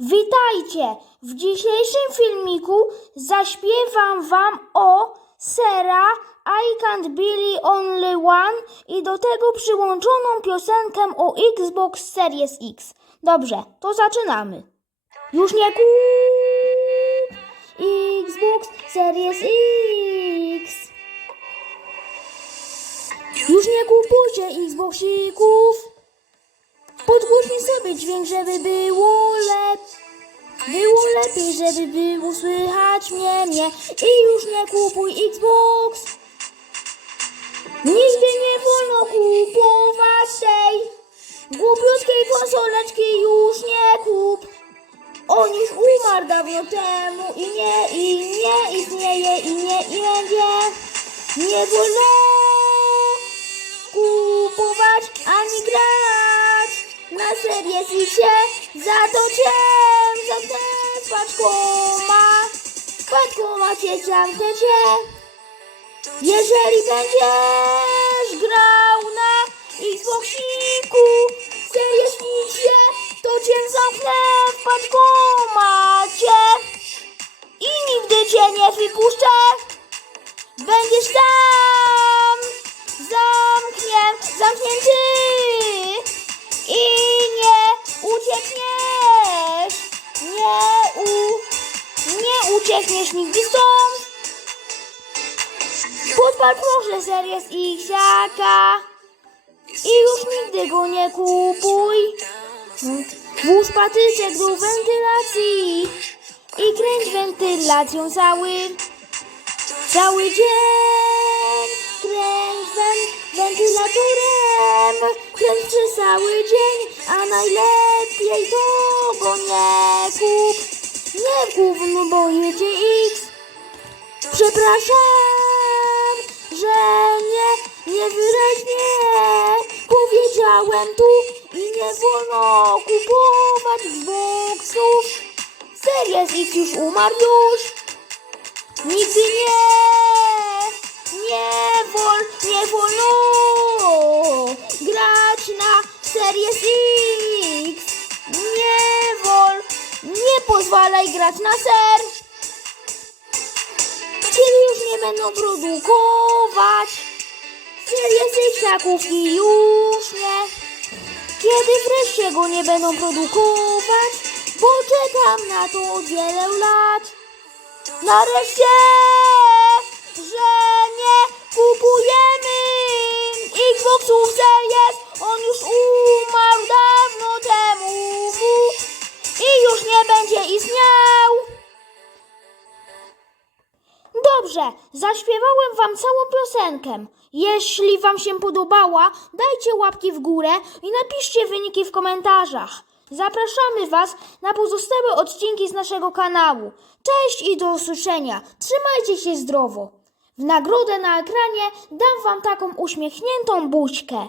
Witajcie! W dzisiejszym filmiku zaśpiewam wam o Sera I Can't Billy Only One i do tego przyłączoną piosenkę o Xbox Series X. Dobrze, to zaczynamy. Już nie kup Xbox Series X. Już nie kupujcie Xboxików. Sobie dźwięk, żeby było lepiej. Było lepiej, żeby było słychać mnie, mnie i już nie kupuj Xbox. Nigdy nie wolno kupować tej głupiutkiej konsoleczki, już nie kup. On już umarł dawno temu i nie, i nie istnieje, i nie, i będzie. Nie wolno serię się za to cię zamknę z paczkoma paczkoma cię zamknę cię jeżeli będziesz grał na Xboxiku serię się to cię zamknę w paczkomacie. I nigdy cię nie wypuszczę. Będziesz tam zamknię, zamknięty uciekniesz nigdy stąd. Podpal proszę Series X-aka i już nigdy go nie kupuj. Włóż patyczek do wentylacji i kręć wentylacją cały. Cały dzień kręć wen, wentylatorem, kręć przez cały dzień, a najlepiej to go nie kup, nie kup, no bo jedzie X. Przepraszam, że nie, niewyraźnie powiedziałem tu i nie wolno kupować Xboxów. Series X już umarł już. Nigdy nie, nie wol, nie wolno grać na Series X. pozwalaj grać na ser. Kiedy już nie będą produkować Series X i już nie. Kiedy wreszcie go nie będą produkować, bo czekam na to od wielu lat. Nareszcie, istniał. Dobrze, zaśpiewałem wam całą piosenkę. Jeśli wam się podobała, dajcie łapki w górę i napiszcie wyniki w komentarzach. Zapraszamy Was na pozostałe odcinki z naszego kanału. Cześć i do usłyszenia. Trzymajcie się zdrowo. W nagrodę na ekranie dam Wam taką uśmiechniętą buźkę.